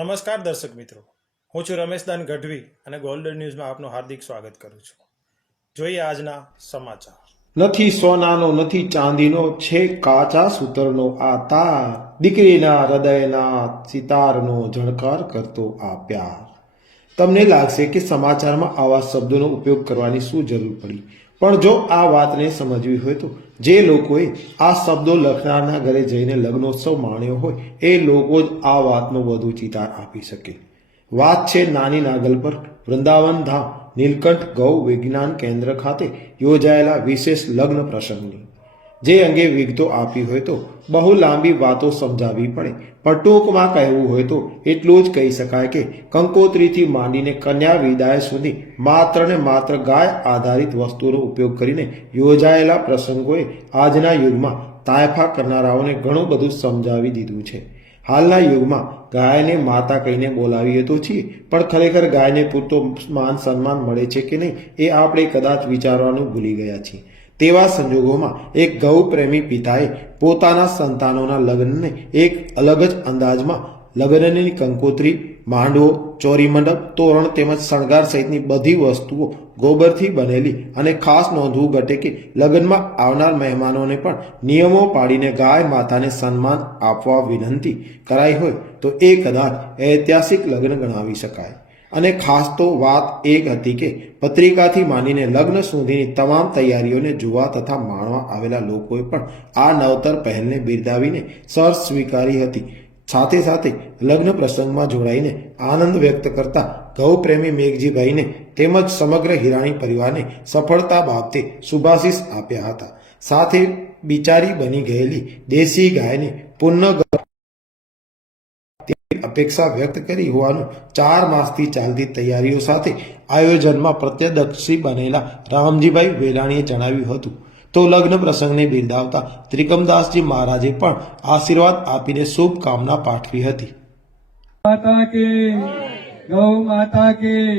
નમસ્કાર દર્શક મિત્રો, હું છું રમેશદાન ગઢવી અને ગોલ્ડન ન્યૂઝમાં આપનું હાર્દિક સ્વાગત કરું છું. જોઈએ આજના સમાચાર. નથી સોનાનો નથી ચાંદીનો, છે કાચા સૂતરનો આ તાર, દીકરીના હૃદયના સિતારનો ઝણકાર કરતો આ પ્યાર. તમને લાગશે કે સમાચારમાં આવા શબ્દોનો ઉપયોગ કરવાની શું જરૂર પડી, પણ જો આ વાતને સમજવી હોય તો જે લોકોએ આ શબ્દો લખનારના ઘરે જઈને લગ્નોત્સવ માણ્યો હોય એ લોકો જ આ વાતનો વધુ ચિતાર આપી શકે. વાત છે નાની નાગલ પર વૃંદાવન ધામ નીલકંઠ ગૌ વિજ્ઞાન કેન્દ્ર ખાતે યોજાયેલા વિશેષ લગ્ન પ્રસંગની. જે અંગે વિગતો આપી હોય તો બહુ લાંબી વાતો સમજાવવી પડે, પણ ટૂંકમાં કહેવું હોય તો એટલું જ કહી શકાય કે કંકોત્રીથી માંડીને કન્યા વિદાય સુધી માત્ર ને માત્ર ગાય આધારિત વસ્તુઓનો ઉપયોગ કરીને યોજાયેલા પ્રસંગોએ આજના યુગમાં તાયફા કરનારાઓને ઘણું બધું સમજાવી દીધું છે. હાલના યુગમાં ગાયને માતા કહીને બોલાવીએ તો છીએ, પણ ખરેખર ગાયને પૂરતો માન સન્માન મળે છે કે નહીં એ આપણે કદાચ વિચારવાનું ભૂલી ગયા છીએ. તેવા સંજોગોમાં એક ગૌ પ્રેમી પિતાએ પોતાના સંતાનોના લગ્નને એક અલગ જ અંદાજમાં લગ્નની કંકોત્રી, માંડવો, ચોરી મંડપ, તોરણ તેમજ શણગાર સહિતની બધી વસ્તુઓ ગોબરથી બનેલી અને ખાસ નોંધવું ઘટે કે લગ્નમાં આવનાર મહેમાનોને પણ નિયમો પાડીને ગાય માતાને સન્માન આપવા વિનંતી કરાઈ હોય તો એ કદાચ ઐતિહાસિક લગ્ન ગણાવી શકાય. અને ખાસ તો વાત એક હતી કે પત્રિકાથી માંડીને લગ્ન સુધીની તમામ તૈયારીઓને જોવા તથા માણવા આવેલા લોકોએ પણ આ નવતર પહેલને બિરદાવીને સર સ્વીકારી હતી. સાથે સાથે લગ્ન પ્રસંગમાં જોડાઈને આનંદ વ્યક્ત કરતા ગૌપ્રેમી મેઘજીભાઈને તેમજ સમગ્ર હિરાણી પરિવારને સફળતા બાબતે શુભાશીષ આપ્યા હતા. સાથે બિચારી બની ગયેલી દેશી ગાયને પુનઃ અપેક્ષા વ્યક્ત કરી હોવાનું 4 માસથી ચાલતી તૈયારીઓ સાથે આયોજનમાં પ્રત્યદર્શી બનેલા રામજીભાઈ વેલાણીએ જણાવ્યું હતું. તો લગ્ન પ્રસંગને બિરદાવતા ત્રિકમદાસજી મહારાજે પણ આશીર્વાદ આપીને શુભકામના પાઠવી હતી. માતા કી ગૌ માતા કી.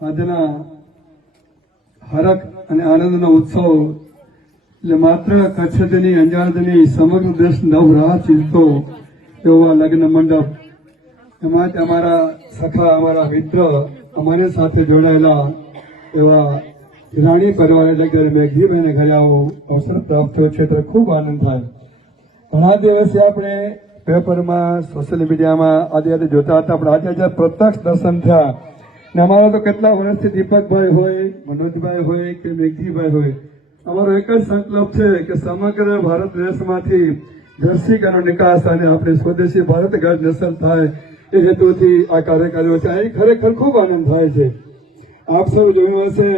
આજના હરખ અને આનંદનો ઉત્સવ એટલે માત્ર કચ્છ જ નહીં, અંજાર જ નહીં, સમગ્ર દેશ નવરાહ ચીલતો એવા લગ્ન મંડપ. એમાં જ અમારા સખા, અમારા મિત્ર, અમારી સાથે જોડાયેલા એવા હિરાણી પરિવાર એટલે કે મેઘજીભાઈને ઘરે આવો અવસર પ્રાપ્ત થયો છે તો ખૂબ આનંદ થાય. ઘણા દિવસે આપણે પેપરમાં, સોશિયલ મીડિયામાં આજે જોતા હતા, પણ આજે પ્રત્યક્ષ દર્શન થયા. ને અમારા તો કેટલા વર્ષથી દીપકભાઈ હોય, મનોજભાઈ હોય કે મેઘજીભાઈ હોય, અમારો એક જ સંકલ્પ છે કે સમગ્ર ભારત દેશમાંથી જર્સી ગાયનો નિકાસ અને આપણે સ્વદેશી ભારત ગાય નસલ થાય એ હેતુથી આ કાર્ય કર્યો છે. અહીં ખરેખર ખૂબ આનંદ થાય છે. આપ સૌ જોયું હશે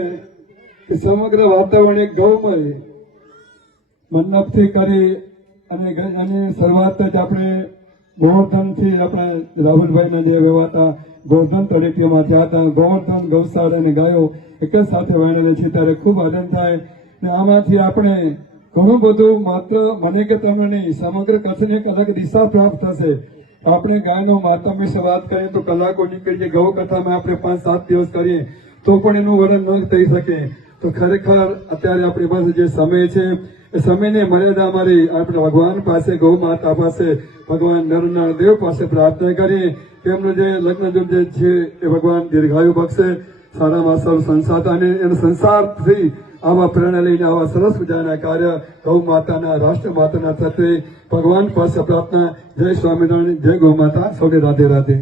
કે સમગ્ર વાતાવરણ એક ગૌમય મંડપથી કરી અને શરૂઆત જ આપણે ગોવર્ધનથી આપણા રાહુલભાઈના જે એવા હતા ગોવર્ધન તળેટીઓમાં થયા હતા. ગોવર્ધન, ગૌશાળા અને ગાયો એક જ સાથે વહેણેલી છે ત્યારે ખૂબ આનંદ થાય. ને આમાંથી આપણે ઘણું બધું માત્ર મને કે તમને નહીં, સમગ્ર કચ્છને એક અલગ દિશા પ્રાપ્ત થશે. આપણે ગાયનો માતમ વિશે વાત કરીએ તો કલાકો નીકળી જાય. ગૌ કથામાં આપણે 5-7 દિવસ કરીએ તો પણ એનું વર્ણન ન થઈ શકે. તો ખરેખર અત્યારે આપણી પાસે જે સમય છે એ સમયની મર્યાદા અમારી આપણે ભગવાન પાસે, ગૌ માતા પાસે, ભગવાન નરના દેવ પાસે પ્રાર્થના કરીએ કે એમનું જે લગ્ન જે છે એ ભગવાન દીર્ઘાયુ બક્ષે, સારામાં સારું સંસાર અને એના સંસારથી આવા પ્રેરણા લઈને આવા સરસ મજાના કાર્ય ગૌ માતાના, રાષ્ટ્ર માતાના થશે. ભગવાન પાસે પ્રાર્થના. જય સ્વામિનારાયણ, જય ગૌ માતા. સૌને રાધે રાધે.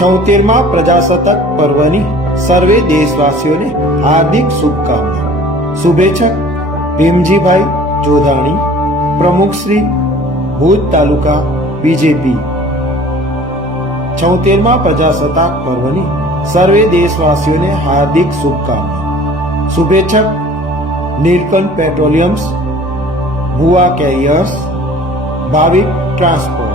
છોતેરમાં પ્રજાસત્તાક પર્વની સર્વે દેશવાસીઓને હાર્દિક શુભકામના. શુભેચ્છક ભીમજીભાઈ જોધાણી, પ્રમુખ શ્રી ભુજ તાલુકા બીજેપી. 76મા પ્રજાસત્તાક પર્વની સર્વે દેશવાસીઓને હાર્દિક શુભકામના. શુભેચ્છક નીલકંઠ પેટ્રોલિયમ્સ, ભુવા કેરિયર્સ, ભાવિક ટ્રાન્સપોર્ટ.